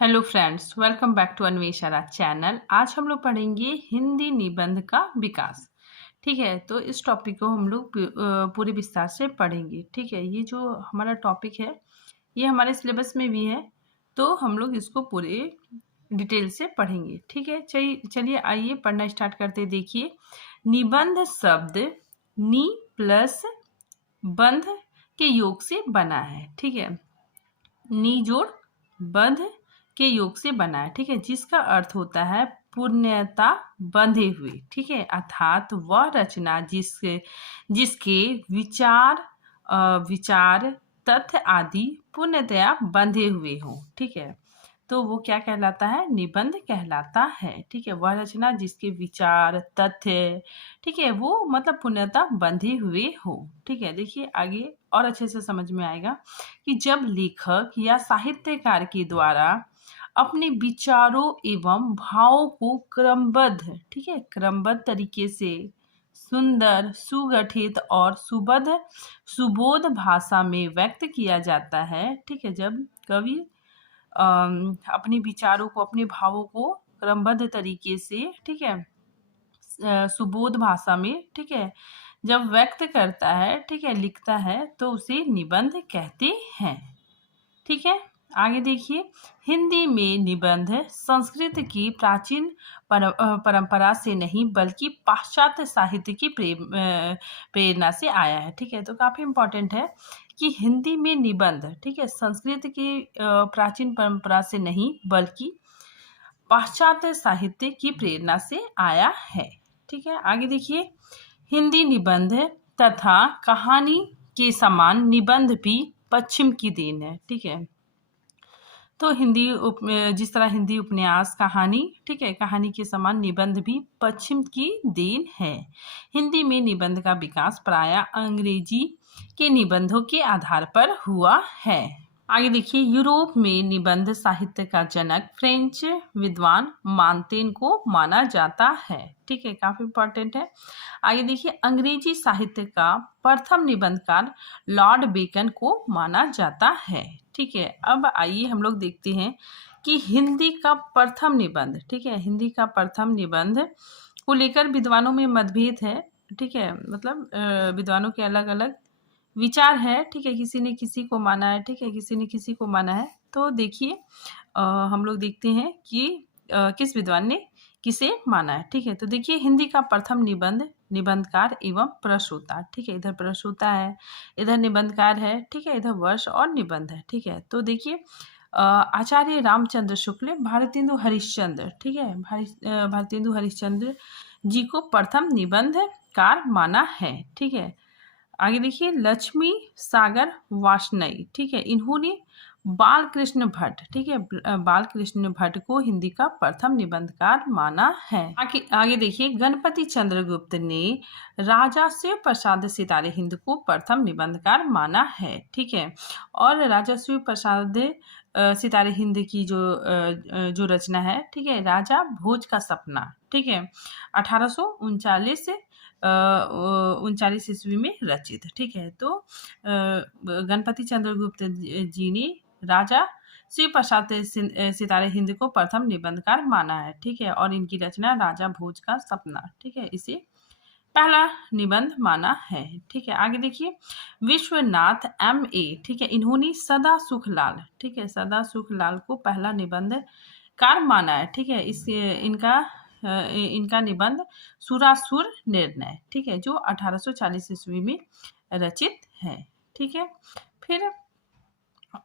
Hello friends, welcome back to अन्वेषारा channel. आज हम लोग पढ़ेंगे हिंदी निबंध का विकास। ठीक है, तो इस टॉपिक को हम लोग पूरे विस्तार से पढ़ेंगे। ठीक है, ये जो हमारा टॉपिक है ये हमारे सिलेबस में भी है, तो हम लोग इसको पूरे डिटेल से पढ़ेंगे। ठीक है, चलिए आइए पढ़ना स्टार्ट करते। देखिए, निबंध शब्द नि प्लस बंध के योग से बना है। ठीक है, नि जोड़ बंध के योग से बना है। ठीक है, जिसका अर्थ होता है पूर्णता बंधे हुए। ठीक है, अर्थात वह रचना जिसके विचार तथ्य आदि पूर्णतया बंधे हुए हों। ठीक है, तो वो क्या कहलाता है? निबंध कहलाता है। ठीक है, वह रचना जिसके विचार तथ्य, ठीक है, वो मतलब पूर्णतः बंधे हुए हो। ठीक है, देखिए आगे और अच्छे से समझ में आएगा कि जब लेखक या साहित्यकार के द्वारा अपने विचारों एवं भावों को क्रमबद्ध, ठीक है, क्रमबद्ध तरीके से सुंदर, सुगठित और सुबोध भाषा में व्यक्त किया जाता है। ठीक है, जब कवि अपने विचारों को, अपने भावों को क्रमबद्ध तरीके से, ठीक है, सुबोध भाषा में, ठीक है, जब व्यक्त करता है, ठीक है, लिखता है, तो उसे निबंध कहते हैं। ठीक है, आगे देखिए, हिंदी में निबंध संस्कृत की प्राचीन परंपरा से नहीं बल्कि पाश्चात्य साहित्य की प्रेरणा से आया है। ठीक है, तो काफी इम्पोर्टेंट है कि हिंदी में निबंध, ठीक है, संस्कृत की प्राचीन परंपरा से नहीं बल्कि पाश्चात्य साहित्य की प्रेरणा से आया है। ठीक है, आगे देखिए, हिंदी निबंध तथा कहानी के समान निबंध भी पश्चिम की देन है। ठीक है, तो जिस तरह हिंदी उपन्यास, कहानी, ठीक है, कहानी के समान निबंध भी पश्चिम की देन है। हिंदी में निबंध का विकास प्रायः अंग्रेजी के निबंधों के आधार पर हुआ है। आगे देखिए, यूरोप में निबंध साहित्य का जनक फ्रेंच विद्वान मांतेन को माना जाता है। ठीक है, काफी इंपॉर्टेंट है। आगे देखिए, अंग्रेजी साहित्य का प्रथम निबंधकार लॉर्ड बेकन को माना जाता है। ठीक है, अब आइए हम लोग देखते हैं कि हिंदी का प्रथम निबंध, ठीक है, हिंदी का प्रथम निबंध को लेकर विद्वानों में मतभेद है। ठीक है, मतलब विद्वानों के अलग अलग विचार है। ठीक है, किसी ने किसी को माना है, ठीक है, किसी ने किसी को माना है। तो देखिए, हम लोग देखते हैं कि किस विद्वान ने किसे माना है। ठीक है, तो देखिए, हिंदी का प्रथम निबंध निबंधकार एवं प्रश्रोता, ठीक है, इधर प्रश्रोता है, इधर निबंधकार है, ठीक है, इधर वर्ष और निबंध है। ठीक है, तो देखिए, आचार्य रामचंद्र शुक्ल भारतेंदु हरिश्चंद्र, ठीक है, भारतेंदु हरिश्चंद्र जी को प्रथम निबंधकार माना है। ठीक है, आगे देखिए, लक्ष्मी सागर वाष्णई, ठीक है, इन्होंने बालकृष्ण भट्ट, ठीक है, बालकृष्ण भट्ट को हिंदी का प्रथम निबंधकार माना है। आगे देखिए, गणपति चंद्रगुप्त ने राजा शिव प्रसाद सितारे हिंद को प्रथम निबंधकार माना है। ठीक है, और राजा शिव प्रसाद सितारे हिंद की जो रचना है, ठीक है, राजा भोज का सपना, ठीक है, 1839 ईस्वी में रचित। ठीक है, तो गणपति चंद्रगुप्त जी ने राजा शिव प्रसाद सितारे हिंद को प्रथम निबंधकार माना है। ठीक है, और इनकी रचना राजा भोज का सपना, ठीक है, इसे पहला निबंध माना है। ठीक है, आगे देखिए, विश्वनाथ MA, ठीक है, इन्होंने सदा सुखलाल, ठीक है, सदा सुखलाल को पहला निबंधकार माना है। ठीक है, इनका निबंध सुरासुर निर्णय, ठीक है, जो 1840 ईस्वी में रचित है। ठीक है, फिर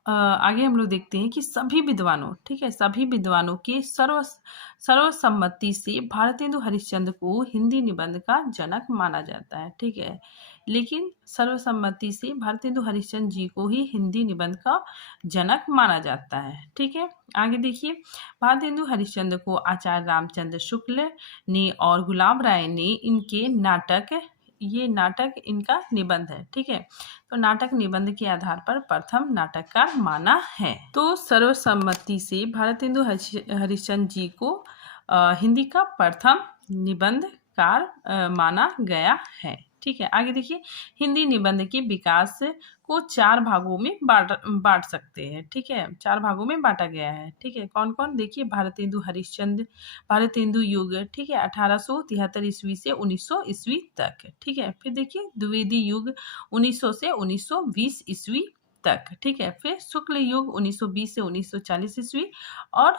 आगे हम लोग देखते हैं कि सभी विद्वानों, ठीक है, सभी विद्वानों के सर्वसम्मति से भारतेंदु हरिश्चंद्र को हिंदी निबंध का जनक माना जाता है। ठीक है, लेकिन सर्वसम्मति से भारतेंदु हरिश्चंद्र जी को ही हिंदी निबंध का जनक माना जाता है। ठीक है, आगे देखिए, भारतेंदु हरिश्चंद्र को आचार्य रामचंद्र शुक्ल ने और गुलाब राय ने इनके नाटक, ये नाटक इनका निबंध है। ठीक है, तो नाटक निबंध के आधार पर प्रथम नाटककार माना है। तो सर्वसम्मति से भारतेंदु हरिश्चंद्र जी को हिंदी का प्रथम निबंधकार माना गया है। ठीक है। आगे देखिए, हिंदी निबंध के विकास को 4 भागों में बांट सकते हैं। ठीक है, 4 भागों में बांटा गया है। ठीक है, कौन कौन? देखिए, भारतेंदु हरिश्चंद्र, भारतेंदु युग, ठीक है, 1873 ईस्वी से 1900 ईस्वी तक। ठीक है, फिर देखिए द्विवेदी युग 1900 से 1920 ईस्वी तक। ठीक है, फिर शुक्ल युग 1920 से 1940 ईस्वी और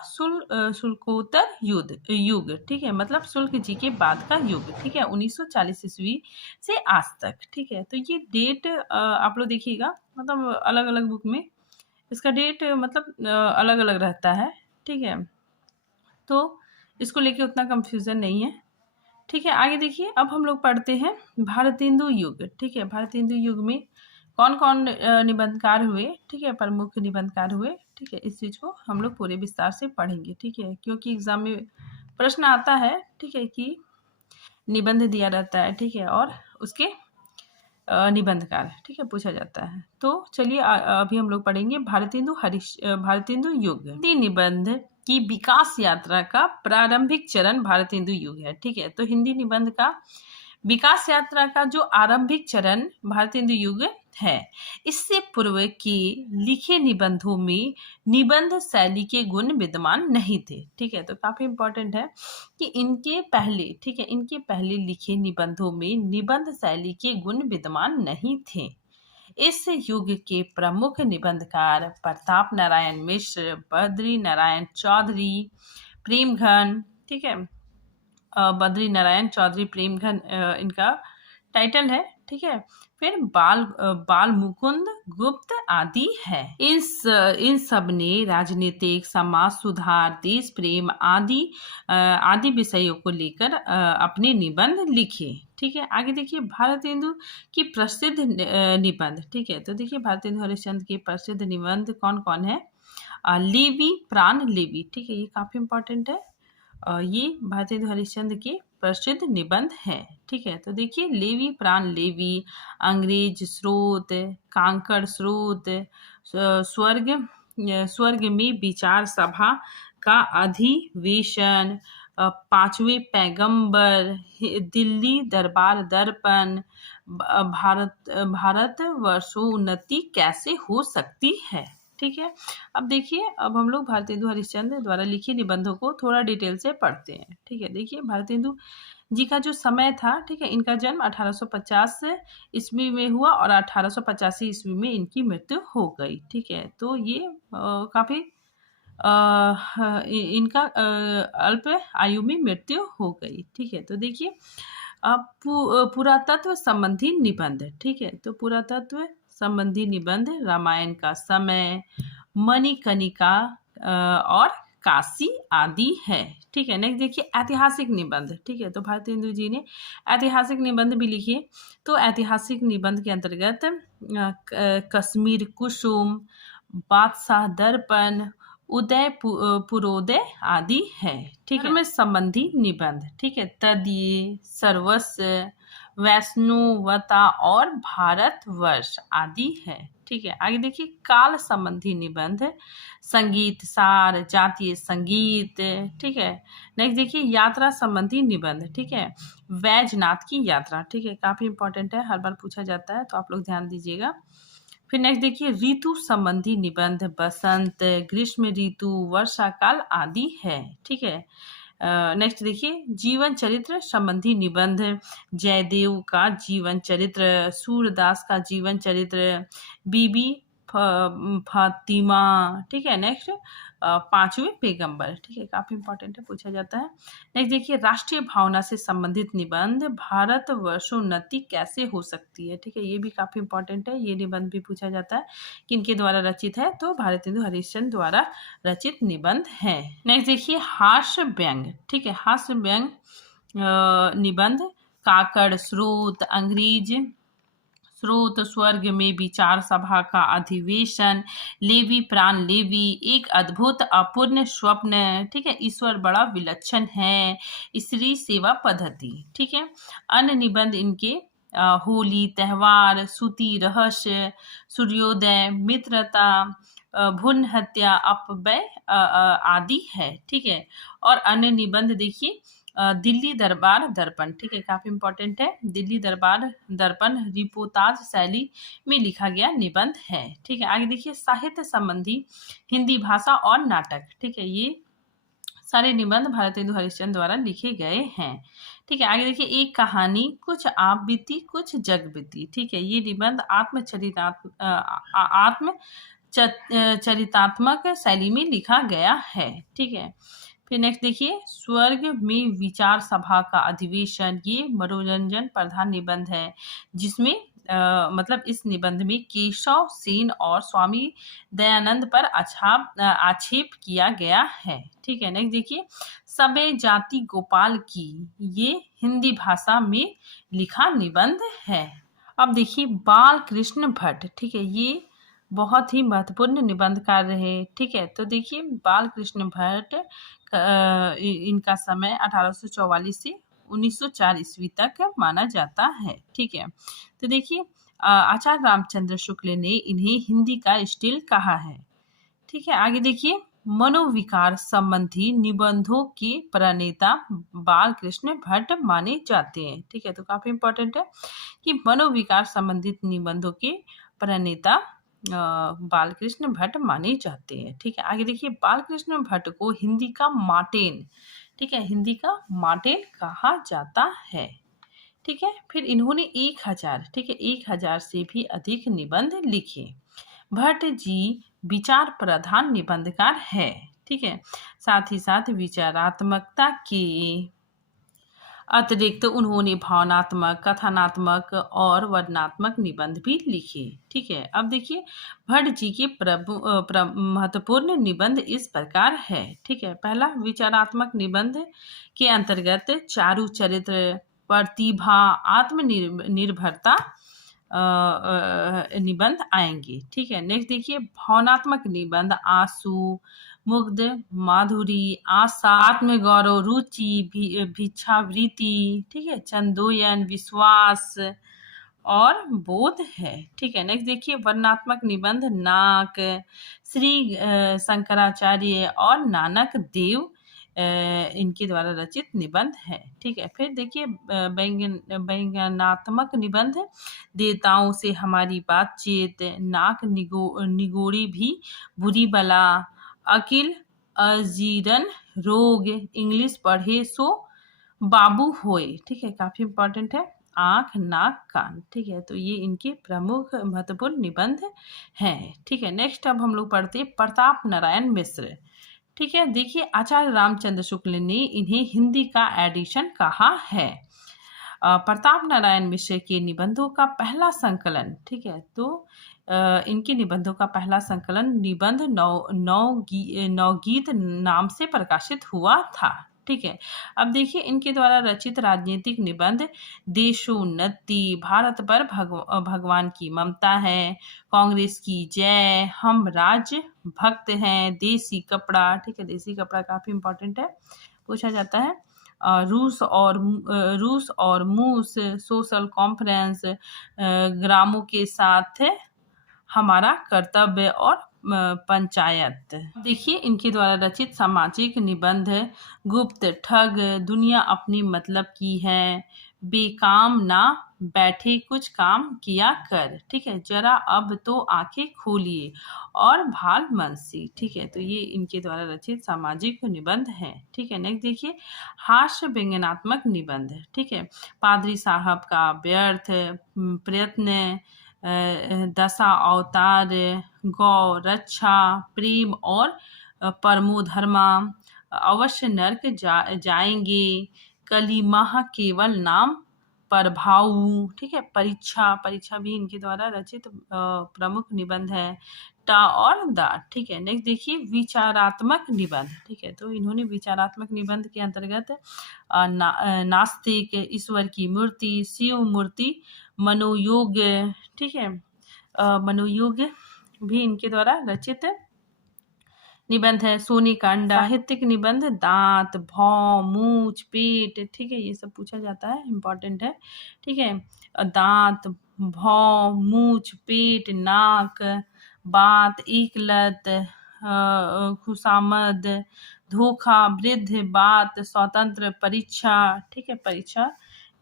शुल्कोत्तर युग, ठीक है, मतलब शुल्क जी के बाद का युग। ठीक है, 1940 ईस्वी से आज तक। ठीक है, तो ये डेट आप लोग देखिएगा, मतलब अलग अलग बुक में इसका डेट मतलब अलग अलग रहता है। ठीक है, तो इसको लेके उतना कंफ्यूजन नहीं है। ठीक है, आगे देखिए, अब हम लोग पढ़ते हैं भारतेंदु युग। ठीक है, भारतेंदु युग में कौन कौन निबंधकार हुए? ठीक है, प्रमुख निबंधकार हुए। ठीक है, इस चीज को हम लोग पूरे विस्तार से पढ़ेंगे। ठीक है, क्योंकि एग्जाम में प्रश्न आता है, ठीक है, कि निबंध दिया रहता है, ठीक है, और उसके निबंधकार, ठीक है, पूछा जाता है। तो चलिए अभी हम लोग पढ़ेंगे भारतेंदु युग। हिंदी निबंध की विकास यात्रा का प्रारंभिक चरण भारतेंदु युग है। ठीक है, तो हिंदी निबंध का विकास यात्रा का जो आरंभिक चरण भारतेंदु युग है। इससे पूर्व के लिखे निबंधों में निबंध शैली के गुण विद्यमान नहीं थे। ठीक है, तो काफी इंपॉर्टेंट है कि इनके पहले, ठीक है, इनके पहले लिखे निबंधों में निबंध शैली के गुण विद्यमान नहीं थे। इस युग के प्रमुख निबंधकार प्रताप नारायण मिश्र, बद्री नारायण चौधरी, प्रेमघन, ठीक है, बद्री नारायण चौधरी प्रेमघन इनका टाइटल है। ठीक है, फिर बाल मुकुंद गुप्त आदि है। इन सब ने राजनीतिक, समाज सुधार, देश प्रेम आदि विषयों को लेकर अपने निबंध लिखे। ठीक है, आगे देखिए भारतेंदु की प्रसिद्ध निबंध। ठीक है, तो देखिए भारतेंदु हरिश्चंद्र के प्रसिद्ध निबंध कौन कौन है? लेवी प्राण लेवी, ठीक है, ये काफी इंपॉर्टेंट है। ये भारतेंदु हरिश्चंद्र के प्रसिद्ध निबंध है। ठीक है, तो देखिए लेवी प्राण लेवी, अंग्रेज स्रोत, कांकड़ स्रोत, स्वर्ग में विचार सभा का अधिवेशन, पांचवें पैगंबर, दिल्ली दरबार दर्पण, भारत वर्षोन्नति कैसे हो सकती है। ठीक है, अब देखिए, अब हम लोग भारतेंदु हरिश्चंद्र द्वारा लिखे निबंधों को थोड़ा डिटेल से पढ़ते हैं। ठीक है, देखिए भारतेंदु जी का जो समय था, ठीक है, इनका जन्म 1850 ईस्वी में हुआ और 1885 ईस्वी में इनकी मृत्यु हो गई। ठीक है, तो ये काफी इनका अल्प आयु में मृत्यु हो गई। ठीक है, तो देखिए पुरातत्व संबंधी निबंध। ठीक है, तो पुरातत्व संबंधी निबंध रामायण का समय, मणिकर्णिका और काशी आदि है। ठीक है, नेक्स्ट देखिए ऐतिहासिक निबंध। ठीक है, तो भारतेंदु जी ने ऐतिहासिक निबंध भी लिखे। तो ऐतिहासिक निबंध के अंतर्गत कश्मीर कुसुम, बादशाह दर्पण, पुरोदय आदि है। ठीक है, में संबंधी निबंध, ठीक है, तदीय, सर्वस्व, वैष्णवता और भारतवर्ष आदि है। ठीक है, आगे देखिए काल संबंधी निबंध, संगीत सार, जातीय संगीत। ठीक है, नेक्स्ट देखिए यात्रा संबंधी निबंध। ठीक है, वैजनाथ की यात्रा। ठीक है, काफी इंपॉर्टेंट है, हर बार पूछा जाता है, तो आप लोग ध्यान दीजिएगा। फिर नेक्स्ट देखिए ऋतु संबंधी निबंध, बसंत, ग्रीष्म ऋतु, वर्षा काल आदि है। ठीक है, नेक्स्ट देखिए जीवन चरित्र संबंधी निबंध, जयदेव का जीवन चरित्र, सूरदास का जीवन चरित्र, बीबी फातिमा। ठीक है, नेक्स्ट पांचवें पैगंबर। ठीक है, काफी इंपॉर्टेंट है, पूछा जाता है। नेक्स्ट देखिए राष्ट्रीय भावना से संबंधित निबंध, भारत वर्षोन्नति कैसे हो सकती है। ठीक है, ये भी काफी इंपॉर्टेंट है, ये निबंध भी पूछा जाता है किनके द्वारा रचित है, तो भारतेंदु हरिश्चंद्र द्वारा रचित निबंध है। नेक्स्ट देखिए हास्य व्यंग। ठीक है, हास्य व्यंग निबंध, काकड़ स्रोत, अंग्रेज स्रोत, स्वर्ग में विचार सभा का अधिवेशन, लेवी प्राण लेवी, एक अद्भुत अपूर्ण स्वप्न। ठीक है, ईश्वर बड़ा विलक्षण है, स्त्री सेवा पद्धति। ठीक है, अन्य निबंध इनके होली, त्योहार, सूती रहस्य, सूर्योदय, मित्रता, भ्रूण हत्या, अपव्यय आदि है। ठीक है, और अन्य निबंध देखिए दिल्ली दरबार दर्पण, ठीक है, काफी इंपॉर्टेंट है। दिल्ली दरबार दर्पण रिपोर्टाज शैली में लिखा गया निबंध है, ठीक है। आगे देखिए साहित्य संबंधी हिंदी भाषा और नाटक, ठीक है, ये सारे निबंध भारतेंदु हरिश्चंद्र द्वारा लिखे गए हैं, ठीक है। आगे देखिए एक कहानी कुछ आप बीती कुछ जग बीती, ठीक है, ये निबंध आत्म चरितात्मक शैली में लिखा गया है, ठीक है। फिर नेक्स्ट देखिए स्वर्ग में विचार सभा का अधिवेशन, ये मनोरंजन प्रधान निबंध है, जिसमें मतलब इस निबंध में केशव सेन और स्वामी दयानंद पर आक्षेप किया गया है, ठीक है। नेक्स्ट देखिए सबे जाति गोपाल की, ये हिंदी भाषा में लिखा निबंध है। अब देखिए बाल कृष्ण भट्ट, ठीक है, ये बहुत ही महत्वपूर्ण निबंधकार रहे, ठीक है। तो देखिए बाल कृष्ण भट्ट इनका समय 1844 से 1904 ईस्वी तक माना जाता है, ठीक है। तो देखिए आचार्य रामचंद्र शुक्ल ने इन्हें हिंदी का स्टील कहा है, ठीक है। आगे देखिए मनोविकार संबंधी निबंधों के प्रणेता बाल कृष्ण भट्ट माने जाते हैं, ठीक है। तो काफी इंपॉर्टेंट है कि मनोविकार संबंधित निबंधों के प्रणेता बालकृष्ण भट्ट माने जाते हैं, ठीक है। आगे देखिए बालकृष्ण भट्ट को हिंदी का मार्टेन, ठीक है, हिंदी का मार्टेन कहा जाता है, ठीक है। फिर इन्होंने 1000, ठीक है, 1000 से भी अधिक निबंध लिखे। भट्ट जी विचार प्रधान निबंधकार है, ठीक है। साथ ही साथ विचारात्मकता के अतिरिक्त उन्होंने भावनात्मक कथनात्मक और वर्णनात्मक निबंध भी लिखे, ठीक है। अब देखिए भट्ट जी के महत्वपूर्ण निबंध इस प्रकार है, ठीक है। पहला विचारात्मक निबंध के अंतर्गत चारु चरित्र प्रतिभा आत्मनिर्भरता निबंध आएंगे, ठीक है। नेक्स्ट देखिए भावनात्मक निबंध आंसू मुग्ध माधुरी आशा आत्मगौरव रुचि भिक्षावृत्ति, ठीक है, चंदोयन विश्वास और बोध है, ठीक है। नेक्स्ट देखिए वर्णनात्मक निबंध नाक श्री शंकराचार्य और नानक देव इनके द्वारा रचित निबंध है, ठीक है। फिर देखिए व्यंग्यात्मक निबंध देवताओं से हमारी बातचीत नाक निगोड़ी भी बुरी बला अकिल अजीरन रोग इंग्लिश पढ़े सो बाबू होए, ठीक है, काफी इंपॉर्टेंट है आंख नाक कान, ठीक है। तो ये इनके प्रमुख महत्वपूर्ण निबंध हैं, ठीक है। नेक्स्ट अब हम लोग पढ़ते हैं प्रताप नारायण मिश्र, ठीक है। देखिए आचार्य रामचंद्र शुक्ल ने इन्हें हिंदी का एडिशन कहा है। प्रताप नारायण मिश्र के निबंधों का पहला संकलन, ठीक है, तो इनके निबंधों का पहला संकलन निबंध नवगीत नाम से प्रकाशित हुआ था, ठीक है। अब देखिए इनके द्वारा रचित राजनीतिक निबंध देशोन्नति भारत पर भगवान की ममता है कांग्रेस की जय हम राज्य भक्त हैं देसी कपड़ा, ठीक है, देसी कपड़ा काफी इंपॉर्टेंट है, पूछा जाता है। रूस और मूस सोशल कॉन्फ्रेंस ग्रामों के साथ हमारा कर्तव्य और पंचायत। देखिए इनके द्वारा रचित सामाजिक निबंध गुप्त ठग दुनिया अपनी मतलब की है बेकाम ना बैठे कुछ काम किया कर, ठीक है, जरा अब तो आंखें खोलिए और भाल मनसी, ठीक है। तो ये इनके द्वारा रचित सामाजिक निबंध है, ठीक है। नेक्स्ट देखिए हास्य व्यंग्यात्मक निबंध, ठीक है, पादरी साहब का व्यर्थ प्रयत्न दशा अवतार गौ रक्षा प्रेम और परमो धर्मा अवश्य नरक जाएंगे कलिमाह केवल नाम प्रभाव, ठीक है, परीक्षा भी इनके द्वारा रचित प्रमुख निबंध है टा और दा, ठीक है। नेक्स्ट देखिए विचारात्मक निबंध, ठीक है, तो इन्होंने विचारात्मक निबंध के अंतर्गत नास्तिक ईश्वर की मूर्ति शिव मूर्ति मनोयोग, ठीक है, मनोयोग भी इनके द्वारा रचित निबंध है। सोने का अंडा साहित्यिक निबंध दांत भौं मूछ पेट, ठीक है, ये सब पूछा जाता है, इंपॉर्टेंट है, ठीक है। दांत भौं मूछ पेट नाक बात एकलत खुशामद धोखा, वृद्ध, बात, स्वतंत्र, परीक्षा, ठीक है, परीक्षा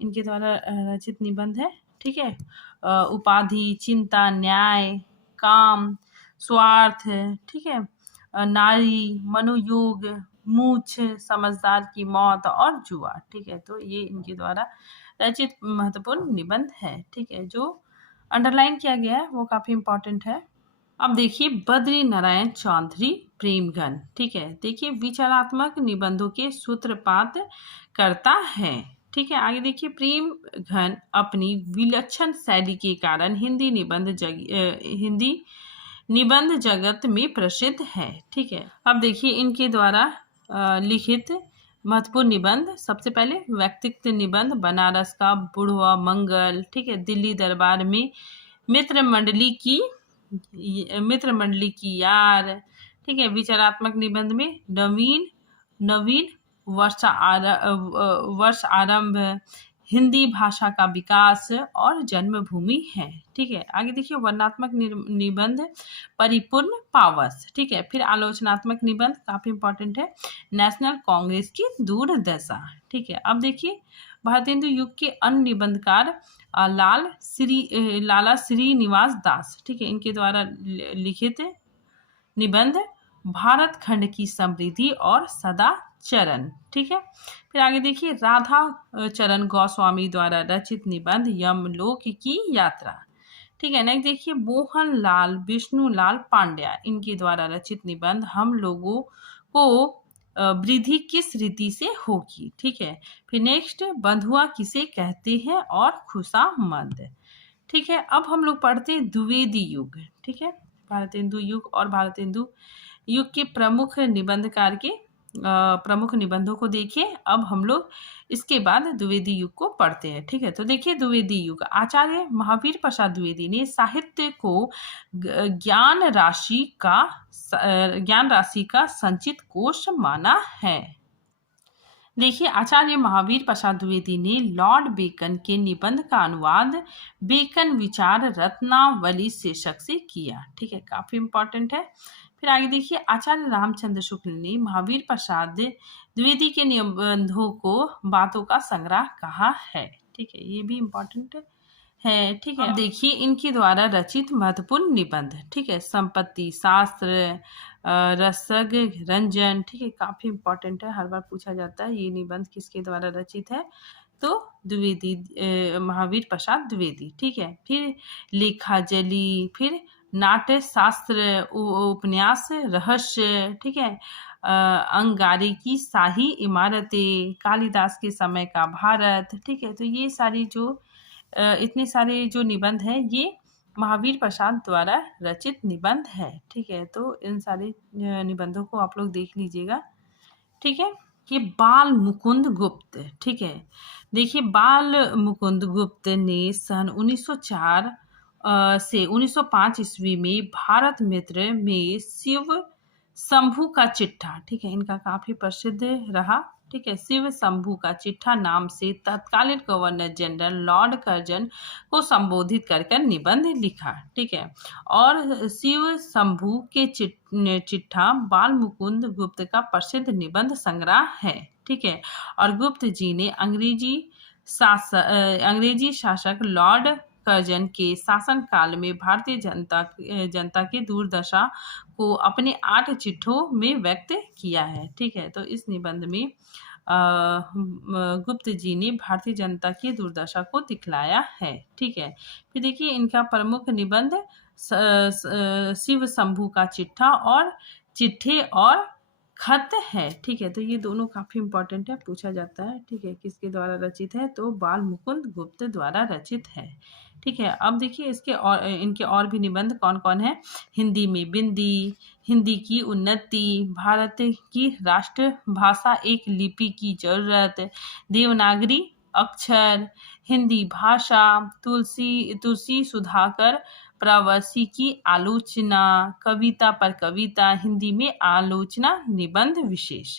इनके द्वारा रचित निबंध है, ठीक है। उपाधि, चिंता, न्याय, काम, स्वार्थ, ठीक है, नारी, मनोयोग, मूछ, समझदार की मौत और जुआ, ठीक है। तो ये इनके द्वारा रचित महत्वपूर्ण निबंध है, ठीक है, जो अंडरलाइन किया गया है वो काफी इंपॉर्टेंट है। अब देखिए बद्री नारायण चौधरी प्रेमघन, ठीक है, देखिए विचारात्मक निबंधों के सूत्रपात करता है, ठीक है। आगे देखिए प्रेम घन अपनी विलक्षण शैली के कारण हिंदी निबंध जगत में प्रसिद्ध है, ठीक है। अब देखिए इनके द्वारा लिखित महत्वपूर्ण निबंध, सबसे पहले व्यक्तित्व निबंध, बनारस का बुढ़वा मंगल, ठीक है, दिल्ली दरबार में मित्र मंडली की यार, ठीक है, विचारात्मक निबंध में नवीन नवीन वर्ष आरंभ, हिंदी भाषा का विकास और जन्मभूमि है, ठीक है। आगे देखिए वर्णनात्मक निबंध परिपूर्ण पावस, ठीक है। फिर आलोचनात्मक निबंध काफी इंपॉर्टेंट है, नेशनल कांग्रेस की दूरदशा, ठीक है। अब देखिए भारतेंदु युग के अन्य निबंधकार लाला श्रीनिवास दास, ठीक है, इनके द्वारा लिखित निबंध भारत खंड की समृद्धि और सदाचरण, ठीक है। फिर आगे देखिए राधा चरण गोस्वामी द्वारा रचित निबंध यमलोक की यात्रा, ठीक है। नेक्स्ट देखिए मोहन लाल विष्णुलाल पांड्या, इनके द्वारा रचित निबंध हम लोगों को वृद्धि किस रीति से होगी, ठीक है। फिर नेक्स्ट बंधुआ किसे कहते हैं और खुशामद, ठीक है। अब हम लोग पढ़ते हैं द्विवेदी युग, ठीक है, भारतेंदु युग और भारतेंदु युग के प्रमुख निबंधकार के प्रमुख निबंधों को देखिए। अब हम लोग इसके बाद द्विवेदी युग को पढ़ते हैं, ठीक है। तो देखिए द्विवेदी युग, आचार्य महावीर प्रसाद द्विवेदी ने साहित्य को ज्ञान राशि का संचित कोश माना है। देखिए आचार्य महावीर प्रसाद द्विवेदी ने लॉर्ड बेकन के निबंध का अनुवाद बेकन विचार रत्नावली शीर्षक से किया, ठीक है, काफी इंपॉर्टेंट है। फिर आगे देखिए आचार्य रामचंद्र शुक्ल ने महावीर प्रसाद द्विवेदी के निबंधों को बातों का संग्रह कहा है, ठीक है, ये भी इंपॉर्टेंट है, ठीक है। अब देखिए इनके द्वारा रचित महत्वपूर्ण निबंध, ठीक है, संपत्ति शास्त्र, रसग रंजन, ठीक है, काफी इंपॉर्टेंट है, हर बार पूछा जाता है ये निबंध किसके द्वारा रचित है, तो द्विवेदी, महावीर प्रसाद द्विवेदी, ठीक है। फिर लेखाजली, फिर नाट्य शास्त्र, उपन्यास रहस्य, ठीक है, अंगारे की शाही इमारतें, कालिदास के समय का भारत, ठीक है। तो ये सारी जो इतने सारे जो निबंध हैं ये महावीर प्रसाद द्वारा रचित निबंध है, ठीक है। तो इन सारे निबंधों को आप लोग देख लीजिएगा, ठीक है। ये बाल मुकुंद गुप्त, ठीक है, देखिए बाल मुकुंद गुप्त ने सन 1904 से 1905 ईस्वी में भारत मित्र में शिव शंभू का चिट्ठा, ठीक है, इनका काफी प्रसिद्ध रहा, ठीक है, शिव शंभू का चिट्ठा नाम से तत्कालीन गवर्नर जनरल लॉर्ड कर्जन को संबोधित कर निबंध लिखा, ठीक है। और शिव शंभू के चिट्ठा बाल मुकुंद गुप्त का प्रसिद्ध निबंध संग्रह है, ठीक है। और गुप्त जी ने अंग्रेजी शासक लॉर्ड कर्जन के शासन काल में भारतीय जनता के दुर्दशा को अपने 8 चिट्ठों में व्यक्त किया है, ठीक है। तो इस निबंध में गुप्त जी ने भारतीय जनता की दुर्दशा को दिखलाया है, ठीक है। फिर देखिए इनका प्रमुख निबंध शिव शंभू का चिट्ठे और खत है, ठीक है। तो ये दोनों काफी इंपॉर्टेंट है, पूछा जाता है, ठीक है, किसके द्वारा रचित है, तो बाल मुकुंद गुप्त द्वारा रचित है, ठीक है। अब देखिए इनके और भी निबंध कौन कौन है, हिंदी में बिंदी, हिंदी की उन्नति, भारत की राष्ट्र भाषा एक लिपि की जरूरत, देवनागरी अक्षर, हिंदी भाषा, तुलसी सुधाकर प्रवासी की आलोचना, कविता पर कविता, हिंदी में आलोचना निबंध विशेष,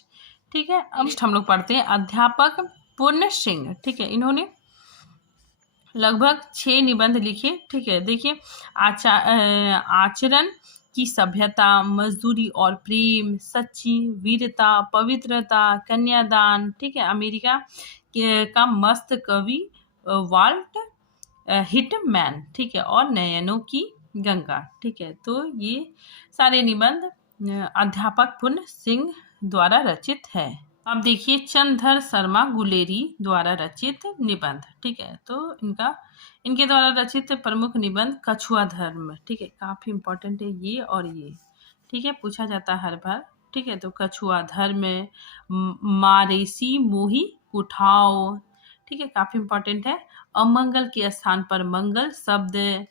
ठीक है। अब हम लोग पढ़ते हैं अध्यापक पूर्ण सिंह, ठीक है, इन्होंने लगभग 6 निबंध लिखे, ठीक है। देखिए आचरण की सभ्यता, मजदूरी और प्रेम, सच्ची वीरता, पवित्रता, कन्यादान, ठीक है। अमेरिका का मस्त कवि वाल्ट हिटमैन, ठीक है। और नयनों की गंगा, ठीक है। तो ये सारे निबंध अध्यापक पुण्य सिंह द्वारा रचित है। अब देखिए चंद्रधर शर्मा गुलेरी द्वारा रचित निबंध, ठीक है। तो इनके द्वारा रचित प्रमुख निबंध कछुआ धर्म, ठीक है। काफी इंपॉर्टेंट है ये और ये, ठीक है, पूछा जाता है हर बार, ठीक है। तो कछुआ धर्म, मारेसी मोही उठाओ, ठीक है, काफी इंपॉर्टेंट है। अमंगल के स्थान पर मंगल शब्द,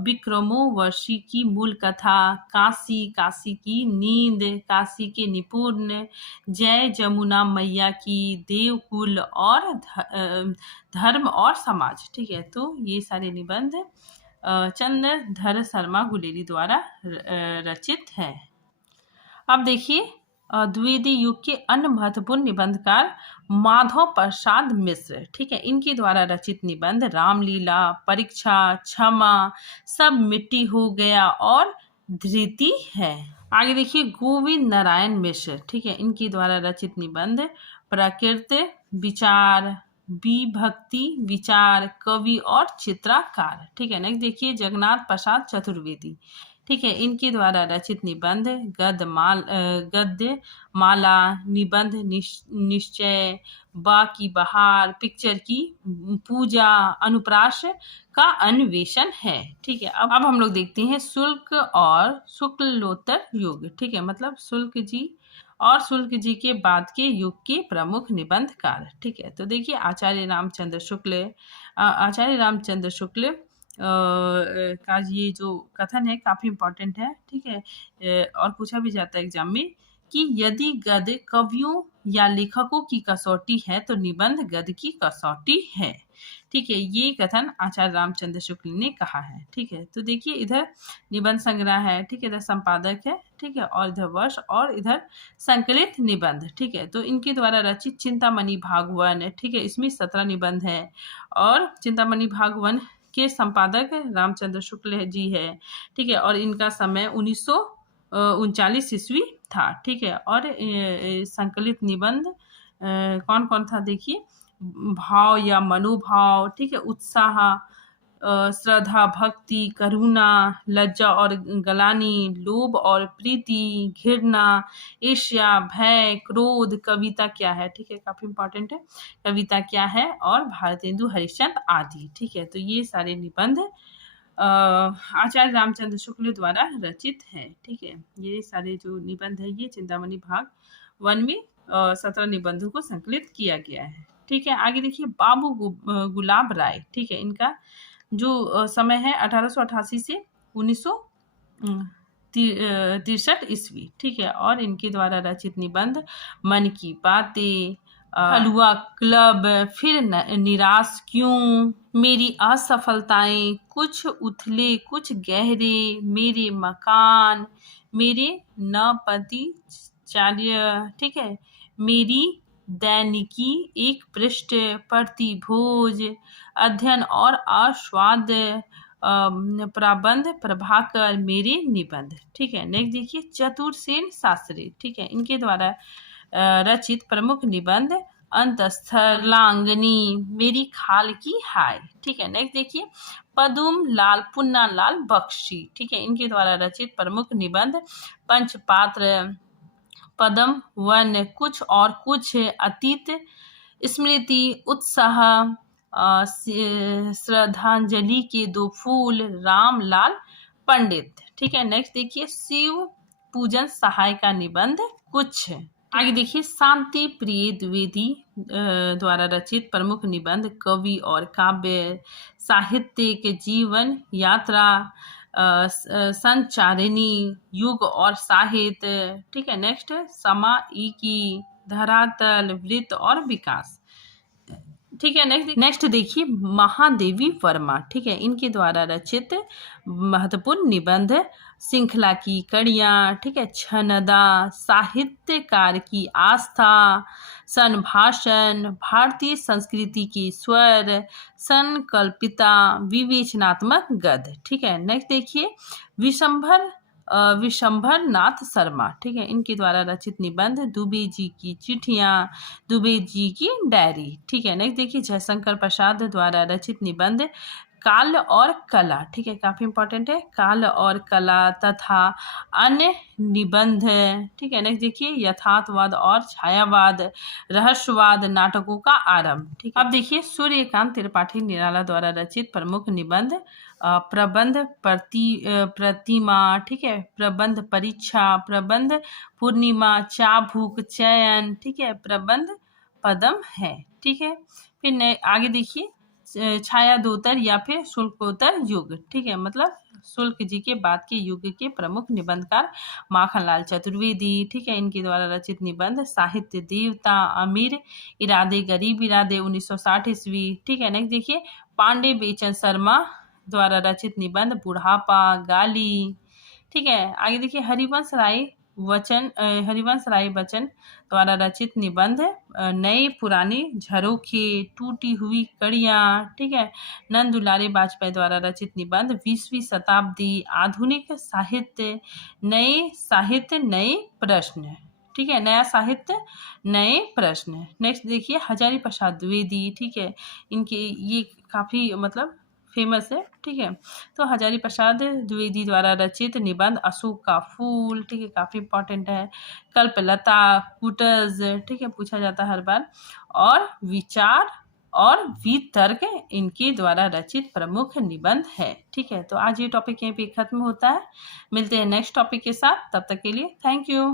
विक्रमो वर्षी की मूल कथा, काशी, काशी की नींद, काशी के निपुण, जय जमुना मैया की, देवकुल और धर्म और समाज, ठीक है। तो ये सारे निबंध चंद्रधर शर्मा गुलेरी द्वारा रचित है। अब देखिए द्विवेदी युग के अन्य महत्वपूर्ण निबंधकार माधव प्रसाद मिश्र, ठीक है। इनके द्वारा रचित निबंध रामलीला, परीक्षा, क्षमा, सब मिट्टी हो गया और धृति है। आगे देखिए गोविंद नारायण मिश्र, ठीक है। इनके द्वारा रचित निबंध प्रकृति, विचार, विभक्ति, विचार, कवि और चित्रकार, ठीक है। नेक्स्ट देखिए जगन्नाथ प्रसाद चतुर्वेदी, ठीक है। इनके द्वारा रचित निबंध गद्य माला, निबंध निश्चय, बा की बहार, पिक्चर की पूजा, अनुप्रास का अन्वेषण है, ठीक है। अब हम लोग देखते हैं शुल्क और शुक्लोत्तर युग, ठीक है। मतलब शुल्क जी और शुल्क जी के बाद के युग के प्रमुख निबंधकार, ठीक है। तो देखिए आचार्य रामचंद्र शुक्ल का ये जो कथन है काफी इम्पोर्टेंट है, ठीक है। और पूछा भी जाता है एग्जाम में कि यदि गद्य कवियों या लेखकों की कसौटी है तो निबंध गद्य की कसौटी है, ठीक है। ये कथन आचार्य रामचंद्र शुक्ल ने कहा है, ठीक है। तो देखिए इधर निबंध संग्रह है, ठीक है, इधर संपादक है, ठीक है, और इधर वर्ष और इधर संकलित निबंध, ठीक है। तो इनके द्वारा रचित चिंतामणि भागवन, ठीक है, इसमें 17 निबंध है और चिंतामणि भागवन के संपादक रामचंद्र शुक्ल जी है, ठीक है। और इनका समय 1939 ईस्वी था, ठीक है। और संकलित निबंध कौन कौन था देखिए, भाव या मनोभाव, ठीक है, उत्साह, श्रद्धा, भक्ति, करुणा, लज्जा और गलानी, लोभ और प्रीति, घृणा, ईर्ष्या, भय, क्रोध, कविता क्या है, ठीक है, काफी इंपॉर्टेंट है, कविता क्या है, और भारतेंदु हरिश्चंद्र आदि, ठीक है। तो ये सारे निबंध आचार्य रामचंद्र शुक्ल द्वारा रचित है, ठीक है। ये सारे जो निबंध है ये चिंतामणि भाग 1 में 17 निबंधों को संकलित किया गया है, ठीक है। आगे देखिए बाबू गुलाब राय, ठीक है। इनका जो समय है 1888 से 1963 ईस्वी, ठीक है। और इनके द्वारा रचित निबंध मन की बातें, हलवा क्लब, फिर निराश क्यों, मेरी असफलताएं, कुछ उथले कुछ गहरे, मेरे मकान, मेरे नपति चार्य, ठीक है, मेरी दैनिकी, एक पृष्ठ, प्रतिभोज, अध्ययन और आस्वाद, प्रबंध, प्रभाकर, मेरे निबंध, ठीक है। नेक्स्ट देखिए चतुरसेन शास्त्री, ठीक है। इनके द्वारा रचित प्रमुख निबंध अंतस्थल, लांगनी, मेरी खाल की हाय, ठीक है। नेक्स्ट देखिए पदुम लाल पुन्ना लाल बख्शी, ठीक है। इनके द्वारा रचित प्रमुख निबंध पंचपात्र, पदम वन, कुछ और कुछ, अतीत, स्मृति, उत्साह, श्रद्धांजलि के 2 फूल, रामलाल पंडित, ठीक है। नेक्स्ट देखिए शिव पूजन सहाय का निबंध कुछ। आगे देखिए शांति प्रिय द्विवेदी द्वारा रचित प्रमुख निबंध कवि और काव्य, साहित्यिक, जीवन यात्रा, संचारिणी, युग और साहित्य, ठीक है। नेक्स्ट समाईकी, धरातल, वृत्त और विकास, ठीक है। नेक्स्ट देखिए महादेवी वर्मा, ठीक है। इनके द्वारा रचित महत्वपूर्ण निबंध श्रृंखला की कड़ियाँ, ठीक है, छनदा, साहित्यकार की आस्था, संभाषण, भारतीय संस्कृति की स्वर, संकल्पिता, विवेचनात्मक गद्य, ठीक है। नेक्स्ट देखिए विशंभर विशंभर नाथ शर्मा, ठीक है, इनके द्वारा रचित निबंध दुबे जी की चिट्ठियाँ, दुबे जी की डायरी, ठीक है। नेक्स्ट देखिए जयशंकर प्रसाद द्वारा रचित निबंध काल और कला, ठीक है, काफी इंपॉर्टेंट है, काल और कला तथा अन्य निबंध, ठीक है। नेक्स्ट देखिए यथार्थवाद और छायावाद, रहस्यवाद, नाटकों का आरंभ, ठीक है। अब देखिए सूर्यकांत त्रिपाठी निराला द्वारा रचित प्रमुख निबंध प्रबंध प्रतिमा, ठीक है, प्रबंध परीक्षा, प्रबंध पूर्णिमा, चाबुक, चयन, ठीक है, प्रबंध पदम है, ठीक है। फिर आगे देखिए छायादोत्तर या फिर शुल्कोत्तर युग, ठीक है, मतलब शुल्क जी के बाद के युग के प्रमुख निबंधकार माखनलाल चतुर्वेदी, ठीक है, इनके द्वारा रचित निबंध साहित्य देवता, अमीर इरादे गरीब इरादे 1960 ईस्वी, ठीक है। नेक्स्ट देखिए पांडे बेचन शर्मा द्वारा रचित निबंध बुढ़ापा, गाली, ठीक है। आगे देखिए हरिवंश राय बच्चन द्वारा रचित निबंध नई पुरानी झरोखे, टूटी हुई कड़ियाँ, ठीक है। नंद दुलारे वाजपेयी द्वारा रचित निबंध 20वीं शताब्दी, आधुनिक साहित्य, नए प्रश्न, ठीक है, नया साहित्य नए प्रश्न। नेक्स्ट देखिए हजारी प्रसाद द्विवेदी, ठीक है, इनके ये काफी मतलब फेमस है, ठीक है। तो हजारी प्रसाद द्विवेदी द्वारा रचित निबंध अशोक का फूल, ठीक है, काफी इंपॉर्टेंट है, कल्पलता, कुटज, ठीक है, पूछा जाता है हर बार, और विचार और वितर्क इनके द्वारा रचित प्रमुख निबंध है, ठीक है। तो आज ये टॉपिक यहीं पे खत्म होता है, मिलते हैं नेक्स्ट टॉपिक के साथ, तब तक के लिए थैंक यू।